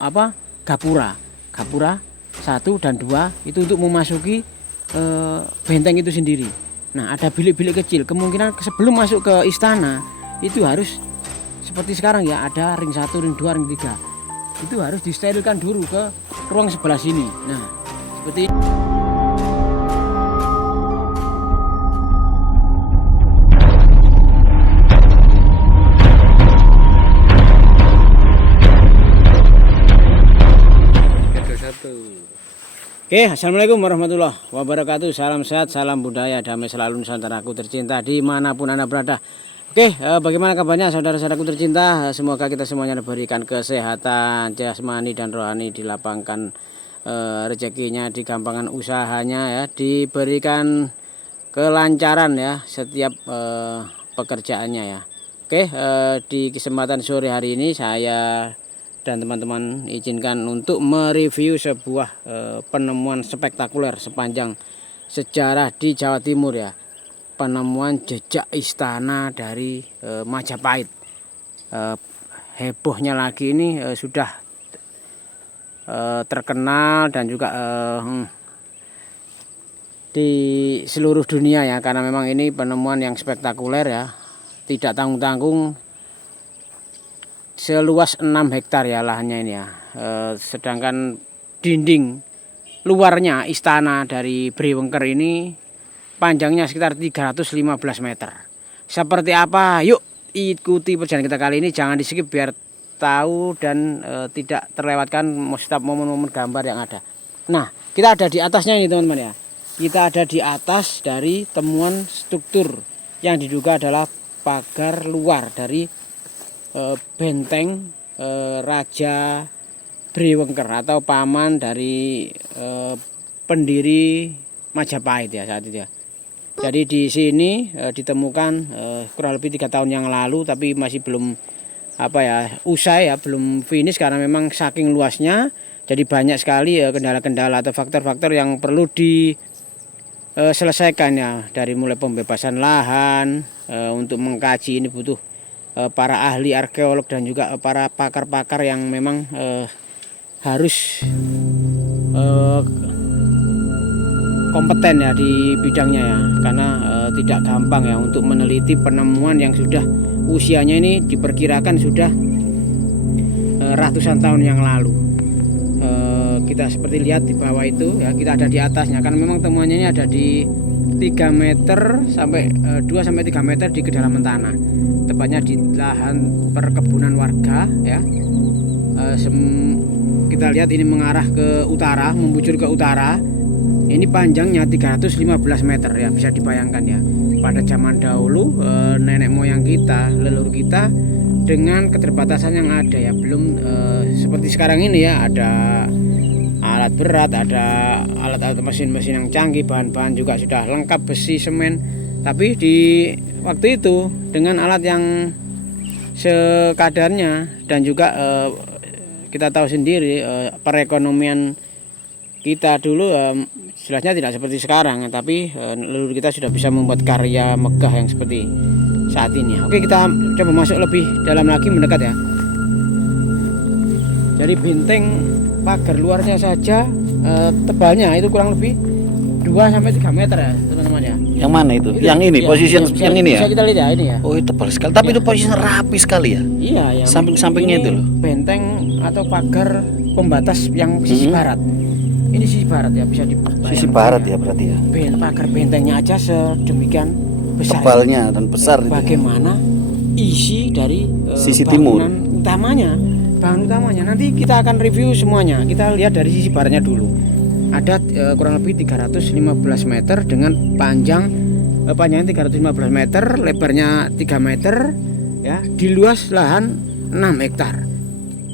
apa gapura. Gapura 1 dan 2 itu untuk memasuki benteng itu sendiri. Nah, ada bilik-bilik kecil. Kemungkinan sebelum masuk ke istana itu harus seperti sekarang ya, ada ring 1, ring 2, ring 3. Itu harus disterilkan dulu ke ruang sebelah sini. Nah, seperti ini. Oke, assalamualaikum warahmatullahi wabarakatuh. Salam sehat, salam budaya, damai selalu Nusantaraku tercinta dimanapun Anda berada. Oke, bagaimana kabarnya saudara-saudaraku tercinta? Semoga kita semuanya diberikan kesehatan jasmani dan rohani, dilapangkan rezekinya, digampangkan usahanya ya, diberikan kelancaran ya setiap pekerjaannya ya. Oke, di kesempatan sore hari ini saya dan teman-teman izinkan untuk mereview sebuah penemuan spektakuler sepanjang sejarah di Jawa Timur ya. Penemuan jejak istana dari Majapahit. Hebohnya lagi ini sudah terkenal dan juga di seluruh dunia ya, karena memang ini penemuan yang spektakuler ya, tidak tanggung-tanggung. Seluas 6 hektar ya lahannya ini ya. Sedangkan dinding luarnya istana dari Brewengker ini panjangnya sekitar 315 meter. Seperti apa? Yuk ikuti perjalanan kita kali ini, jangan di skip biar tahu dan tidak terlewatkan setiap momen-momen gambar yang ada. Nah, kita ada di atasnya ini teman-teman ya. Kita ada di atas dari temuan struktur yang diduga adalah pagar luar dari benteng Raja Brewengker atau paman dari pendiri Majapahit ya saat itu ya. Jadi di sini ditemukan kurang lebih 3 tahun yang lalu, tapi masih belum usai ya, belum finish karena memang saking luasnya. Jadi banyak sekali kendala-kendala atau faktor-faktor yang perlu diselesaikan ya, dari mulai pembebasan lahan untuk mengkaji ini butuh para ahli arkeolog dan juga para pakar-pakar yang memang harus kompeten ya di bidangnya ya, karena tidak gampang ya untuk meneliti penemuan yang sudah usianya ini diperkirakan sudah ratusan tahun yang lalu. Kita seperti lihat di bawah itu ya, kita ada di atasnya karena memang temuannya ini ada di 3 meter sampai 2 sampai 3 meter di kedalaman tanah, tepatnya di lahan perkebunan warga ya. Kita lihat ini mengarah ke utara, membujur ke utara. Ini panjangnya 315 meter ya, bisa dibayangkan ya. Pada zaman dahulu nenek moyang kita, leluhur kita dengan keterbatasan yang ada ya, belum seperti sekarang ini ya, ada alat berat, ada alat-alat mesin-mesin yang canggih, bahan-bahan juga sudah lengkap, besi, semen. Tapi di waktu itu dengan alat yang sekadarnya dan juga kita tahu sendiri perekonomian kita dulu jelasnya tidak seperti sekarang, tapi leluhur kita sudah bisa membuat karya megah yang seperti saat ini. Oke, kita coba masuk lebih dalam lagi, mendekat ya. Dari benteng pagar luarnya saja tebalnya itu kurang lebih 2 sampai 3 meter ya teman-teman ya. Yang mana itu? Yang ini, iya, posisi yang ini ya? Bisa kita lihat ya ini ya. Oh, itu tebal sekali. Tapi itu posisinya rapi sekali ya? Iya ya. Samping-sampingnya itu loh. Benteng atau pagar pembatas yang sisi barat. Ini sisi barat ya, bisa dibayangkan. Sisi barat ya berarti ya. Pagar bentengnya aja sedemikian besar. Tebalnya dan besar itu. Bagaimana isi dari sisi timur utamanya, bahan utamanya. Nanti kita akan review semuanya. Kita lihat dari sisi baratnya dulu. Ada kurang lebih 315 meter dengan panjangnya 315 meter, lebarnya 3 meter ya, di luas lahan 6 hektar.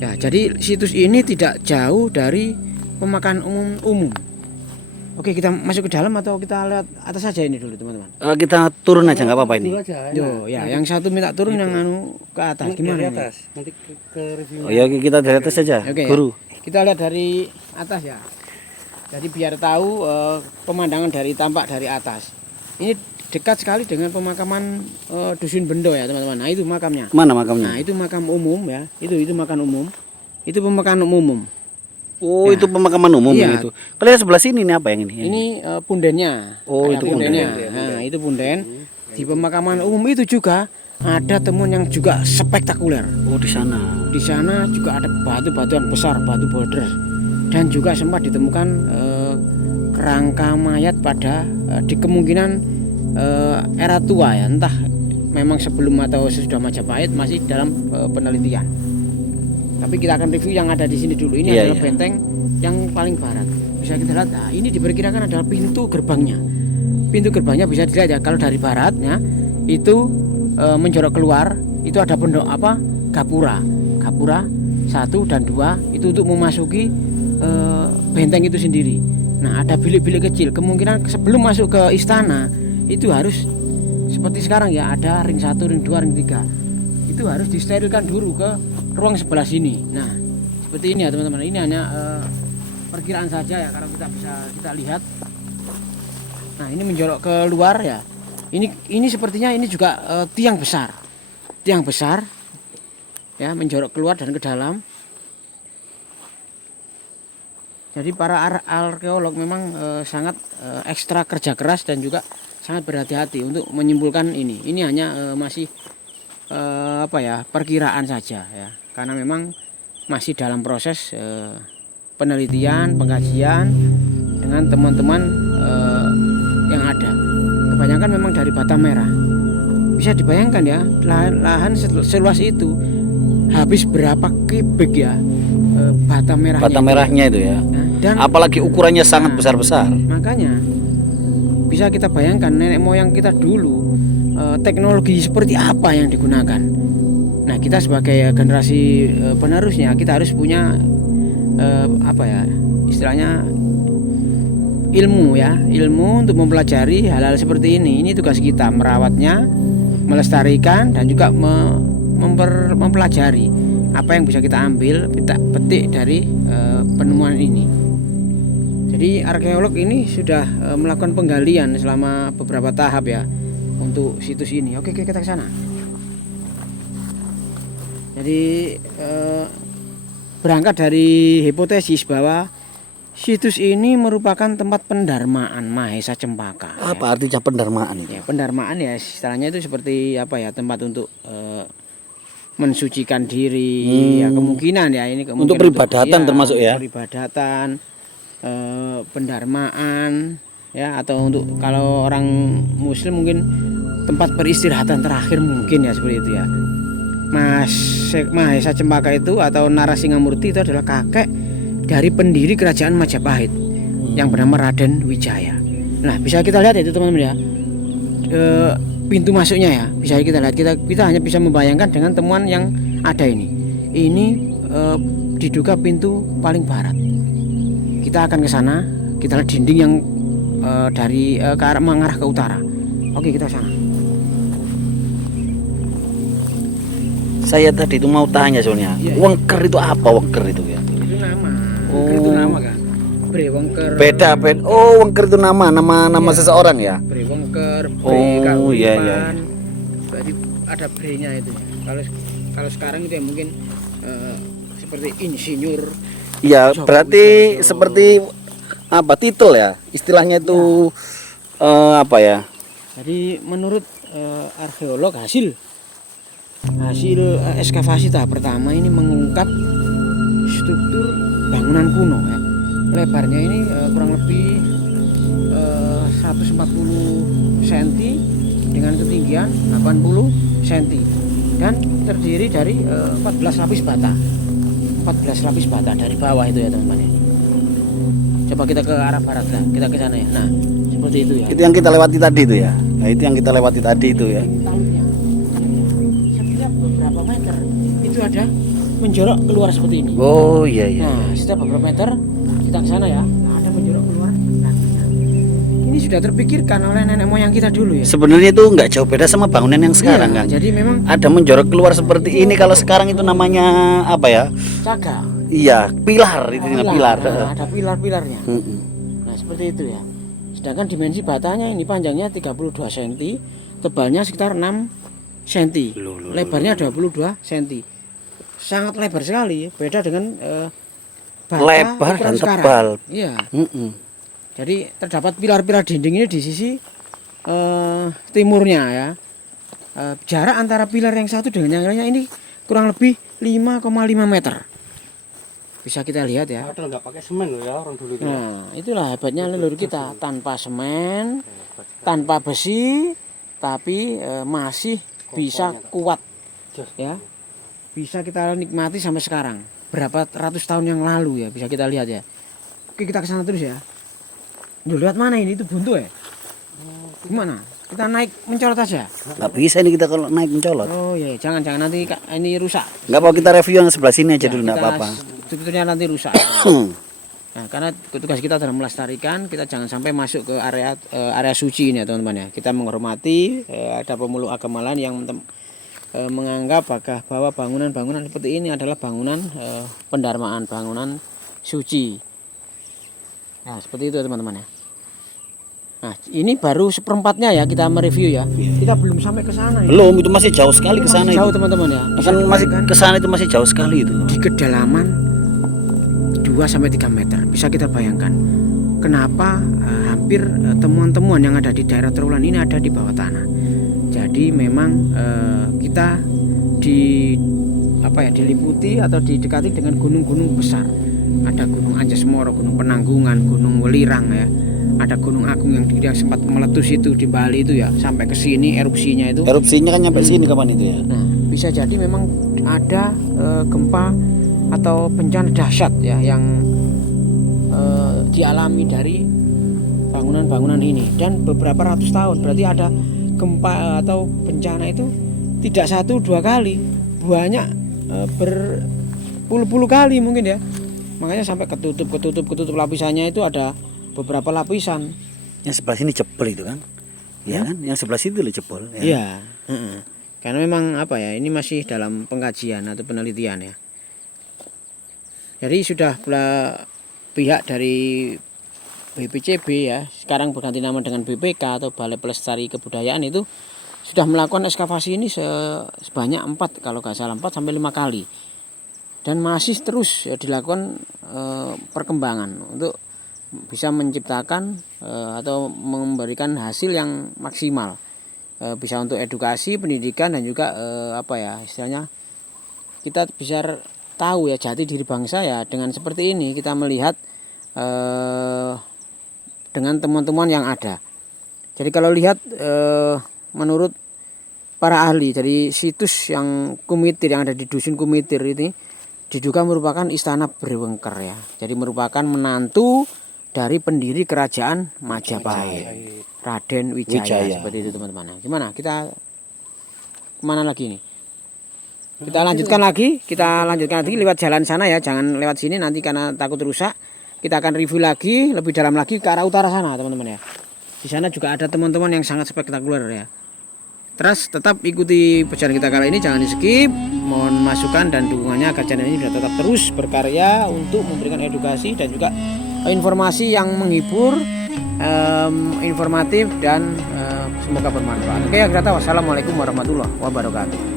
Ya, jadi situs ini tidak jauh dari pemakaman umum. Oke, kita masuk ke dalam atau kita lihat atas saja ini dulu teman-teman? Kita turun aja nggak apa-apa ini. Yo, ya, yang satu minta turun gitu. Yang ke atas gimana ini? Nanti ke review. Oh ya, kita dari atas saja. Oke, Guru. Kita lihat dari atas ya. Jadi biar tahu pemandangan tampak dari atas. Ini dekat sekali dengan pemakaman Dusun Bendo ya teman-teman. Nah itu makamnya. Mana makamnya? Nah itu makam umum ya. Itu makam umum. Itu pemakaman umum. Oh, Ya. itu pemakaman umum Iya. yang itu. Kalau yang sebelah sini ini apa yang ini? Ini pundennya. Oh, Kayak itu pundennya. punden. Nah, itu punden. Di pemakaman umum itu juga ada temuan yang juga spektakuler. Oh, di sana. Di sana juga ada batu-batuan besar, batu boulder. Dan juga sempat ditemukan kerangka mayat pada di kemungkinan era tua ya, entah memang sebelum atau sesudah Majapahit, masih dalam penelitian. Tapi kita akan review yang ada di sini dulu. Ini Iya, adalah iya. benteng yang paling barat. Bisa kita lihat, nah, ini diperkirakan adalah pintu gerbangnya. Pintu gerbangnya bisa dilihat ya, kalau dari baratnya itu menjorok keluar, itu ada gapura. Gapura 1 dan 2 itu untuk memasuki benteng itu sendiri. Nah, ada bilik-bilik kecil. Kemungkinan sebelum masuk ke istana itu harus seperti sekarang ya, ada ring 1, ring 2, ring 3. Itu harus disterilkan dulu ke ruang sebelah sini. Nah, seperti ini ya teman-teman. Ini hanya perkiraan saja ya, kalau kita lihat. Nah, ini menjorok ke luar ya. Ini sepertinya ini juga tiang besar. Tiang besar ya, menjorok keluar dan ke dalam. Jadi para arkeolog memang sangat ekstra kerja keras dan juga sangat berhati-hati untuk menyimpulkan ini. Ini hanya masih perkiraan saja ya, karena memang masih dalam proses penelitian, pengkajian dengan teman-teman yang ada. Kebanyakan memang dari bata merah. Bisa dibayangkan ya, lahan seluas itu habis berapa kubik ya bata merahnya. Bata merahnya itu ya. Nah, dan Apalagi ukurannya sangat besar-besar. makanya bisa kita bayangkan nenek moyang kita dulu teknologi seperti apa yang digunakan. Nah, kita sebagai generasi penerusnya, kita harus punya istilahnya ilmu untuk mempelajari hal-hal seperti ini. Ini tugas kita, merawatnya, melestarikan, dan juga mempelajari apa yang bisa kita ambil, kita petik dari penemuan ini. Jadi arkeolog ini sudah melakukan penggalian selama beberapa tahap ya untuk situs ini. Oke, kita ke sana. Jadi berangkat dari hipotesis bahwa situs ini merupakan tempat pendarmaan Mahesa Cempaka. Apa artinya pendarmaan itu? Ya, pendarmaan ya istilahnya itu seperti tempat untuk mensucikan diri ya, kemungkinan ya ini kemungkinan Untuk peribadatan termasuk ya? Peribadatan, pendarmaan ya, atau untuk kalau orang muslim mungkin tempat peristirahatan terakhir mungkin ya, seperti itu ya. Mahesa Cempaka itu atau Narasingamurti itu adalah kakek dari pendiri kerajaan Majapahit yang bernama Raden Wijaya. Nah, bisa kita lihat itu teman-teman ya, pintu masuknya ya, bisa kita lihat. Kita hanya bisa membayangkan dengan temuan yang ada ini. Ini diduga pintu paling barat. Kita akan ke sana. Kita lihat dinding yang dari ke arah mengarah ke utara. Oke, kita sana. Saya tadi itu mau tanya soalnya, Iya. wengker itu apa wengker itu ya? Itu nama. Oh. Itu nama kan. Brewengker. Beda. Oh, wengker itu nama Iya. seseorang ya? Brewengker, Oh, iya, iya. Berarti ada bre-nya itu ya. Kalau sekarang itu ya mungkin seperti insinyur. Iya, Joko berarti Widodo. seperti apa titel ya? Istilahnya itu apa ya? Jadi menurut arkeolog hasil ekskavasi tahap pertama ini mengungkap struktur bangunan kuno ya. Lebarnya ini kurang lebih 140 cm dengan ketinggian 80 cm dan terdiri dari 14 lapis bata. 14 lapis bata dari bawah itu ya teman-teman ya. Coba kita ke arah barat lah, kita ke sana ya. Nah, seperti itu ya. Itu yang kita lewati tadi itu ya? Nah, itu yang kita lewati tadi itu ya? Talutnya. Setiap beberapa meter itu ada menjorok keluar seperti ini. Oh iya iya. Nah, setiap beberapa meter kita ke sana ya, ada menjorok keluar. Nah, ini sudah terpikirkan oleh nenek moyang kita dulu ya. Sebenarnya itu nggak jauh beda sama bangunan yang sekarang Iya, kan? jadi memang Ada menjorok keluar seperti ini. Kalau sekarang itu namanya apa ya? caga. Iya, pilar itu pilar. Nah, ada pilar-pilarnya. Mm-mm. Nah, seperti itu ya. Sedangkan dimensi batanya ini panjangnya 32 cm, tebalnya sekitar 6 cm, lebarnya 22 cm. sangat lebar sekali, beda dengan bata Lebar ukuran dan sekarang. tebal. Iya. Mm-mm. Jadi terdapat pilar-pilar dinding ini di sisi timurnya ya. Jarak antara pilar yang satu dengan yang lainnya ini kurang lebih 5,5 meter. Bisa kita lihat ya. Padahal nggak pakai semen loh ya orang dulu itu. Nah, itulah hebatnya leluhur kita, tanpa semen, tanpa besi, tapi masih bisa kuat ya. Bisa kita nikmati sampai sekarang. Berapa ratus tahun yang lalu ya, bisa kita lihat ya. Oke, kita ke sana terus ya. Duh, lihat mana ini, itu buntu ya? Gimana? Kita naik mencolot aja. Nggak bisa ini kita kalau naik mencolot. Oh iya, jangan nanti ini rusak. Nggak mau kita review yang sebelah sini aja Ya, dulu, nggak kita apa-apa. Sebetulnya nanti rusak. Nah, karena tugas kita adalah melestarikan, kita jangan sampai masuk ke area suci ini ya teman-teman ya. Kita menghormati, ada pemeluk agama lain yang menganggap bahwa bangunan-bangunan seperti ini adalah bangunan pendarmaan, bangunan suci. Nah, seperti itu teman-teman ya. Nah, ini baru seperempatnya ya kita mereview ya. Kita belum sampai ke sana ya. Belum, itu masih jauh sekali ke sana Jauh itu. teman-teman ya. Kan masih ke sana itu masih jauh sekali itu. Di kedalaman 2-3 meter. Bisa kita bayangkan kenapa hampir temuan-temuan yang ada di daerah Trowulan ini ada di bawah tanah. Jadi memang kita diliputi atau didekati dengan gunung-gunung besar. Ada Gunung Anjasmara, Gunung Penanggungan, Gunung Welirang ya. Ada Gunung Agung yang sempat meletus itu di Bali itu ya, sampai ke sini erupsinya itu. Erupsinya kan nyampe sini kapan itu ya? Nah, bisa jadi memang ada gempa atau bencana dahsyat ya yang dialami dari bangunan-bangunan ini, dan beberapa ratus tahun. Berarti ada gempa atau bencana itu tidak 1-2 kali, banyak berpuluh-puluh kali mungkin ya. Makanya sampai ketutup lapisannya itu ada beberapa lapisan. Yang sebelah sini jebol itu kan? Iya kan? Yang sebelah situ loh jebol. Ya. Iya. Karena memang ini masih dalam pengkajian atau penelitian ya. Jadi sudah pihak dari BPCB ya, sekarang berganti nama dengan BPK atau Balai Pelestari Kebudayaan, itu sudah melakukan ekskavasi ini sebanyak 4 kalau nggak salah 4 sampai 5 kali. Dan masih terus dilakukan perkembangan untuk bisa menciptakan atau memberikan hasil yang maksimal, bisa untuk edukasi, pendidikan, dan juga istilahnya kita bisa tahu ya jati diri bangsa ya dengan seperti ini. Kita melihat dengan temuan-temuan yang ada. Jadi kalau lihat menurut para ahli dari situs yang Kumitir, yang ada di Dusun Kumitir ini, diduga merupakan istana Brewengker ya. Jadi merupakan menantu dari pendiri kerajaan Majapahit, Raden Wijaya. Seperti itu teman-teman. Gimana? Kita kemana lagi nih? Kita lanjutkan lagi lewat jalan sana ya, jangan lewat sini nanti karena takut rusak. Kita akan review lagi lebih dalam lagi ke arah utara sana teman-teman ya. Di sana juga ada teman-teman yang sangat spektakuler ya. Terus tetap ikuti perjalanan kita kali ini, jangan di skip. Mohon masukan dan dukungannya agar channel ini bisa tetap terus berkarya untuk memberikan edukasi dan juga informasi yang menghibur, informatif, dan semoga bermanfaat. Oke, wassalamualaikum warahmatullahi wabarakatuh.